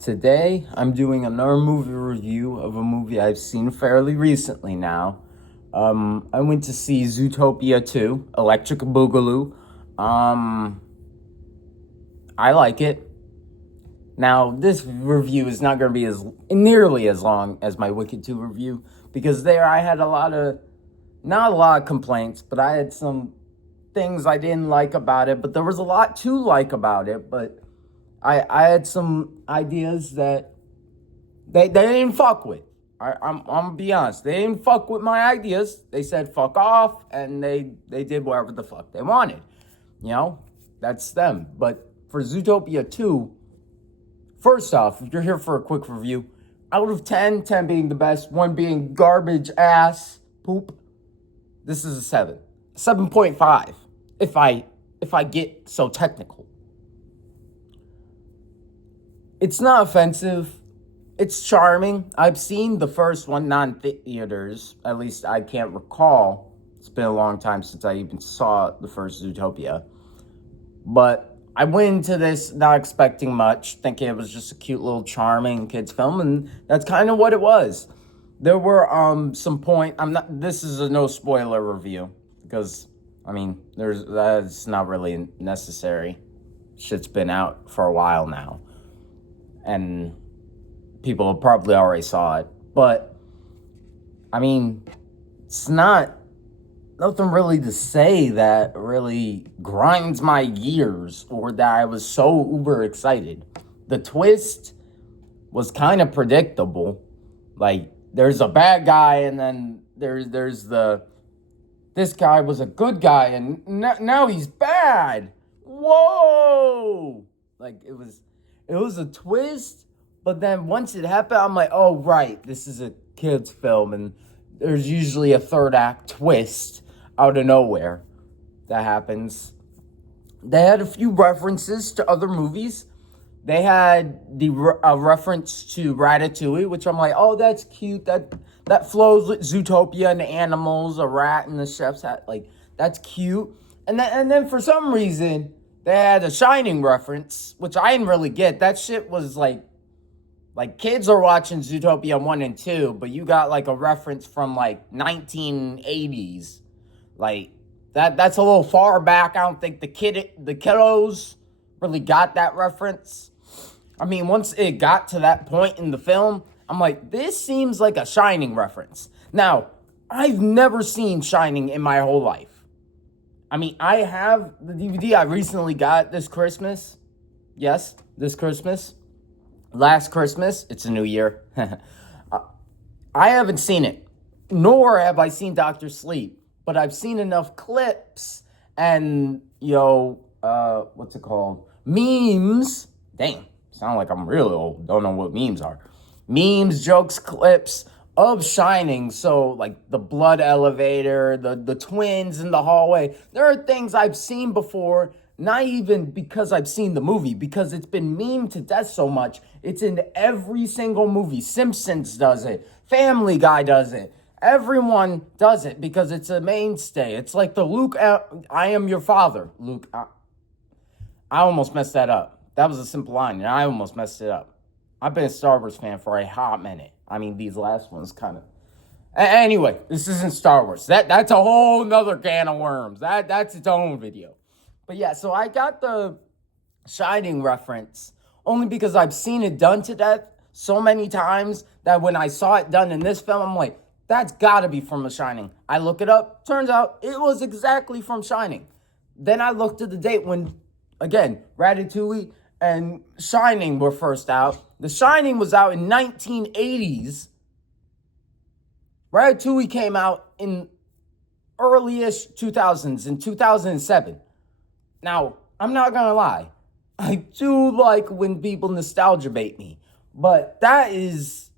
Today, I'm doing another movie review of a movie I've seen fairly recently now. I went to see Zootopia 2, Electric Boogaloo. Um, I like it. Now, this review is not going to be as nearly as long as my Wicked 2 review because there I had not a lot of complaints, but I had some things I didn't like about it, but there was a lot to like about it, but I had some ideas that they didn't fuck with. I'm gonna be honest. They didn't fuck with my ideas. They said fuck off, and they did whatever the fuck they wanted. You know, that's them. But for Zootopia 2, first off, if you're here for a quick review, out of 10, 10 being the best, 1 being garbage ass poop, this is a 7. 7.5 if I get so technical. It's not offensive. It's charming. I've seen the first one, not in theaters. At least I can't recall. It's been a long time since I even saw the first Zootopia. But I went into this not expecting much, thinking it was just a cute little charming kids film, and that's kind of what it was. There were some point. This is a no spoiler review because that's not really necessary. Shit's been out for a while now, and people probably already saw it. But it's nothing really to say that really grinds my gears or that I was so uber excited. The twist was kind of predictable. Like, there's a bad guy, and then there's this guy was a good guy, and now he's bad. Whoa! Like, it was a twist, but then once it happened, I'm like, oh, right, this is a kid's film, and there's usually a third act twist out of nowhere that happens. They had a few references to other movies. They had a reference to Ratatouille, which I'm like, oh, that's cute. That flows with Zootopia and the animals, a rat and the chef's hat. Like, that's cute. And then for some reason, they had a Shining reference, which I didn't really get. That shit was like kids are watching Zootopia 1 and 2, but you got like a reference from like 1980s. Like, that's a little far back. I don't think the kiddos really got that reference. Once it got to that point in the film, I'm like, this seems like a Shining reference. Now, I've never seen Shining in my whole life. I have the DVD I recently got this Christmas. Yes, this Christmas. Last Christmas. It's a new year. I haven't seen it, nor have I seen Dr. Sleep, but I've seen enough clips and, what's it called? Memes. Damn, sound like I'm really old. Don't know what memes are. Memes, jokes, clips of Shining. So, like, the blood elevator, the twins in the hallway. There are things I've seen before, not even because I've seen the movie, because it's been memed to death so much. It's in every single movie. Simpsons does it. Family Guy does it. Everyone does it because it's a mainstay. It's like the Luke, I am your father. Luke, I almost messed that up. That was a simple line, and I almost messed it up. I've been a Star Wars fan for a hot minute. These last ones kind of... Anyway, this isn't Star Wars. That's a whole nother can of worms. That's its own video. But yeah, so I got the Shining reference only because I've seen it done to death so many times that when I saw it done in this film, I'm like, that's got to be from The Shining. I look it up. Turns out it was exactly from Shining. Then I looked at the date when, again, Ratatouille and Shining were first out. The Shining was out in 1980s. Ratatouille came out in early-ish 2000s, in 2007. Now, I'm not going to lie. I do like when people nostalgia bait me. But that is...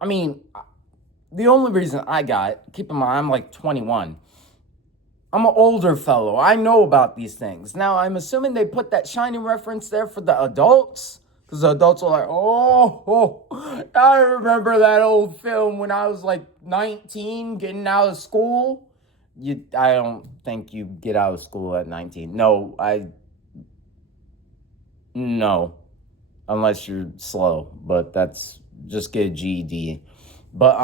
the only reason I got it, keep in mind, I'm like 21. I'm an older fellow. I know about these things. Now, I'm assuming they put that Shining reference there for the adults. Because the adults are like, I remember that old film when I was like 19, getting out of school. I don't think you get out of school at 19. No. unless you're slow, but that's just get a GED. But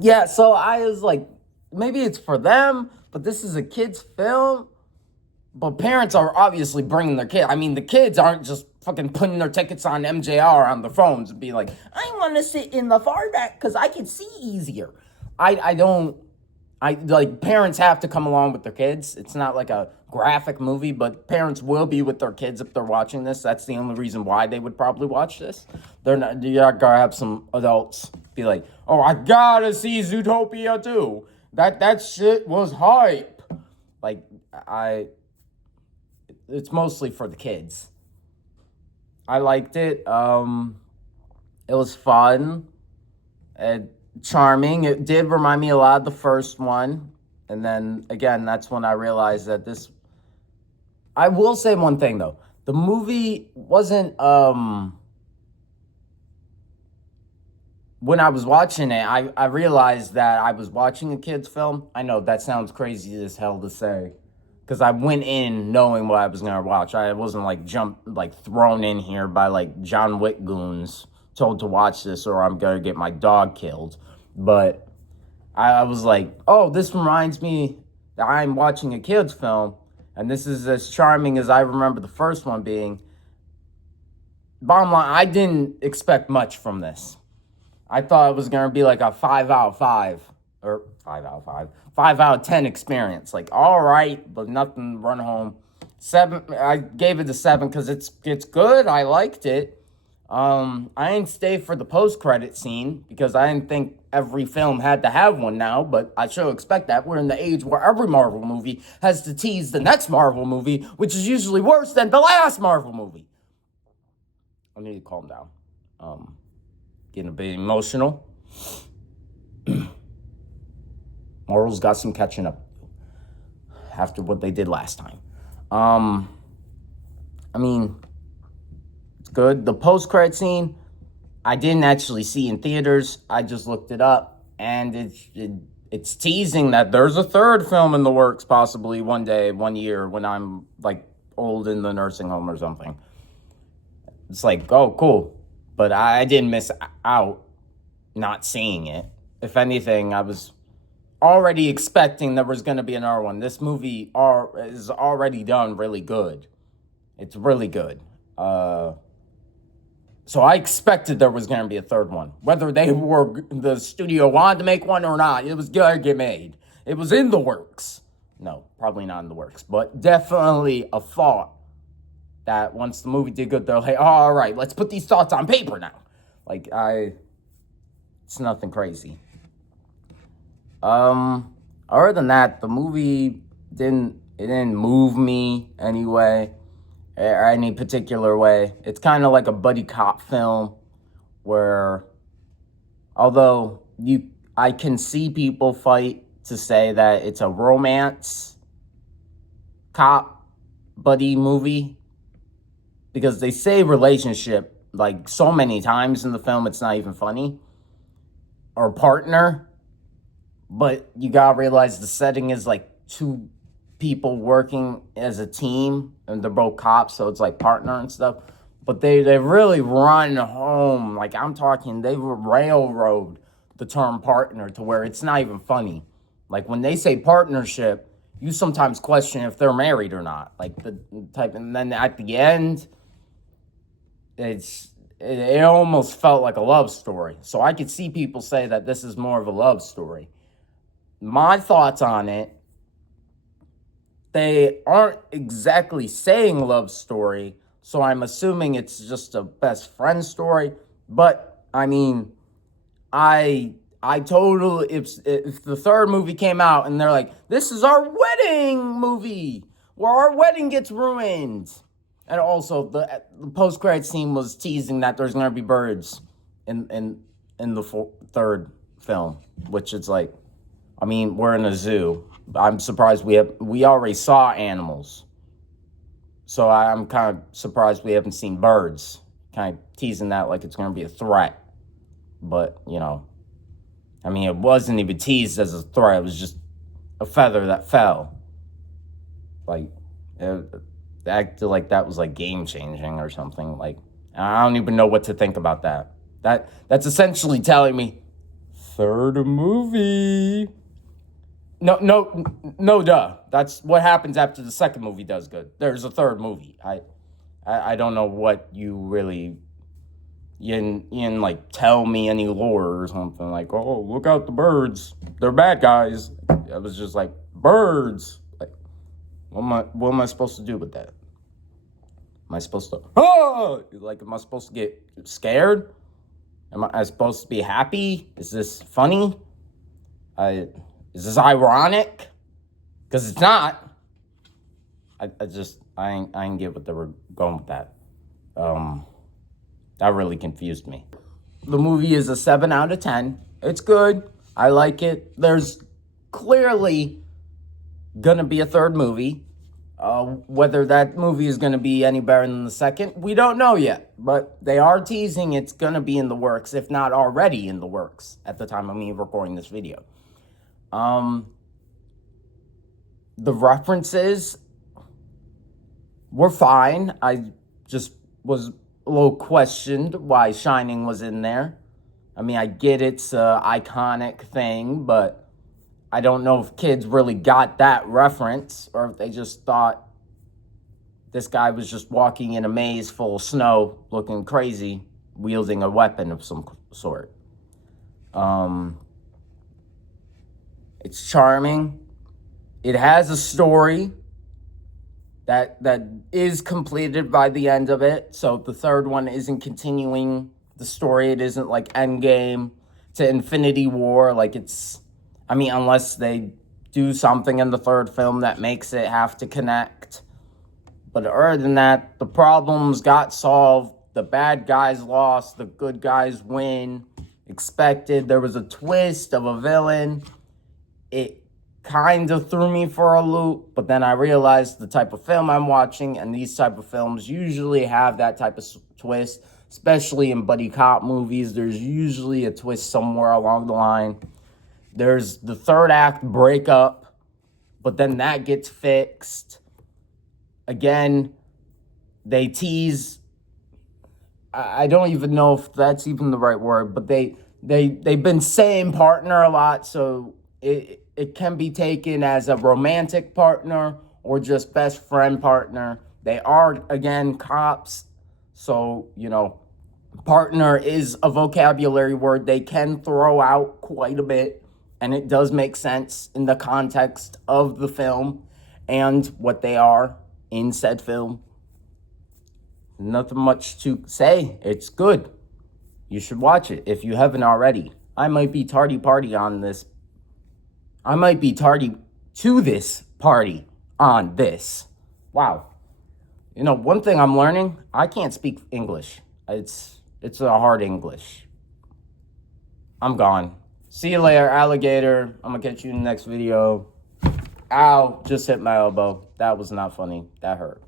yeah, so I was like, maybe it's for them, but this is a kid's film. But parents are obviously bringing their kid. I mean, the kids aren't just fucking putting their tickets on MJR on their phones and be like, I want to sit in the far back because I can see easier. I don't. I like parents have to come along with their kids. It's not like a graphic movie, but parents will be with their kids if they're watching this. That's the only reason why they would probably watch this. They're not. You're not gonna have some adults be like, "Oh, I gotta see Zootopia too. That shit was hype." Like it's mostly for the kids. I liked it. It was fun and charming. It did remind me a lot of the first one. And then again, that's when I realized that this. I will say one thing though. The movie wasn't. When I was watching it, I realized that I was watching a kid's film. I know that sounds crazy as hell to say, because I went in knowing what I was gonna watch. I wasn't like thrown in here by like John Wick goons told to watch this or I'm gonna get my dog killed. But I was like, oh, this reminds me that I'm watching a kid's film, and this is as charming as I remember the first one being. Bottom line, I didn't expect much from this. I thought it was gonna be like a 5 out of 5 or 5 out of 5, 5 out of 10 experience. Like, all right, but nothing. Run home. 7. I gave it a 7 because it's good. I liked it. I didn't stay for the post-credit scene because I didn't think every film had to have one now, but I should expect that. We're in the age where every Marvel movie has to tease the next Marvel movie, which is usually worse than the last Marvel movie. I need to calm down. Getting a bit emotional. Marvel's got some catching up after what they did last time. I mean, it's good. The post-credit scene, I didn't actually see in theaters. I just looked it up, and it's teasing that there's a third film in the works, possibly one day, 1 year, when I'm like old in the nursing home or something. It's like, oh, cool. But I didn't miss out not seeing it. If anything, I was already expecting there was going to be another one. This movie is already done really good. It's really good. So I expected there was going to be a third one. Whether the studio wanted to make one or not, it was going to get made. It was in the works. No, probably not in the works, but definitely a thought that once the movie did good, they're like, oh, all right, let's put these thoughts on paper now. Like, it's nothing crazy. Other than that, the movie didn't move me anyway, or any particular way. It's kind of like a buddy cop film where, although I can see people fight to say that it's a romance cop buddy movie, because they say relationship like so many times in the film, it's not even funny. Or partner. But you gotta realize the setting is like two people working as a team, and they're both cops, so it's like partner and stuff. But they really run home. Like, I'm talking, they railroad the term partner to where it's not even funny. Like, when they say partnership, you sometimes question if they're married or not. Like, the type, and then at the end, it almost felt like a love story. So I could see people say that this is more of a love story. My thoughts on it, they aren't exactly saying love story, so I'm assuming it's just a best friend story. But I mean, I totally, if the third movie came out and they're like, this is our wedding movie where our wedding gets ruined. And also, the post-credit scene was teasing that there's going to be birds in the third film, which is like, I mean, we're in a zoo. I'm surprised we already saw animals. So I'm kind of surprised we haven't seen birds. Kind of teasing that like it's going to be a threat. But, I mean, it wasn't even teased as a threat. It was just a feather that fell. Like, it acted like that was like game changing or something. Like, I And I don't even know what to think about that. That's essentially telling me, third movie. No, duh. That's what happens after the second movie does good. There's a third movie. I don't know what you really... You didn't like tell me any lore or something like, oh, look out the birds, they're bad guys. I was just like, birds. Like, what am I supposed to do with that? Am I supposed to am I supposed to get scared? Am I supposed to be happy? Is this funny? Is this ironic? Because it's not. I ain't get what they were going with that. That really confused me. The movie is a 7 out of 10. It's good. I like it. There's clearly gonna be a third movie. Whether that movie is gonna be any better than the second, we don't know yet. But they are teasing it's gonna be in the works, if not already in the works, at the time of me recording this video. The references were fine. I just was a little questioned why Shining was in there. I mean, I get it's an iconic thing, but I don't know if kids really got that reference or if they just thought this guy was just walking in a maze full of snow, looking crazy, wielding a weapon of some sort. It's charming. It has a story that is completed by the end of it. So the third one isn't continuing the story. It isn't like Endgame to Infinity War. Like unless they do something in the third film that makes it have to connect. But other than that, the problems got solved. The bad guys lost. The good guys win. Expected. There was a twist of a villain. It kind of threw me for a loop, but then I realized the type of film I'm watching, and these type of films usually have that type of twist, especially in buddy cop movies. There's usually a twist somewhere along the line. There's the third act breakup, but then that gets fixed. Again, they tease... I don't even know if that's even the right word, but they've been saying partner a lot, so it can be taken as a romantic partner or just best friend partner. They are, again, cops. So, partner is a vocabulary word they can throw out quite a bit. And it does make sense in the context of the film and what they are in said film. Nothing much to say. It's good. You should watch it if you haven't already. I might be tardy on this. I might be tardy to this party on this. Wow. One thing I'm learning, I can't speak English. It's a hard English. I'm gone. See you later, alligator. I'm gonna catch you in the next video. Ow, just hit my elbow. That was not funny. That hurt.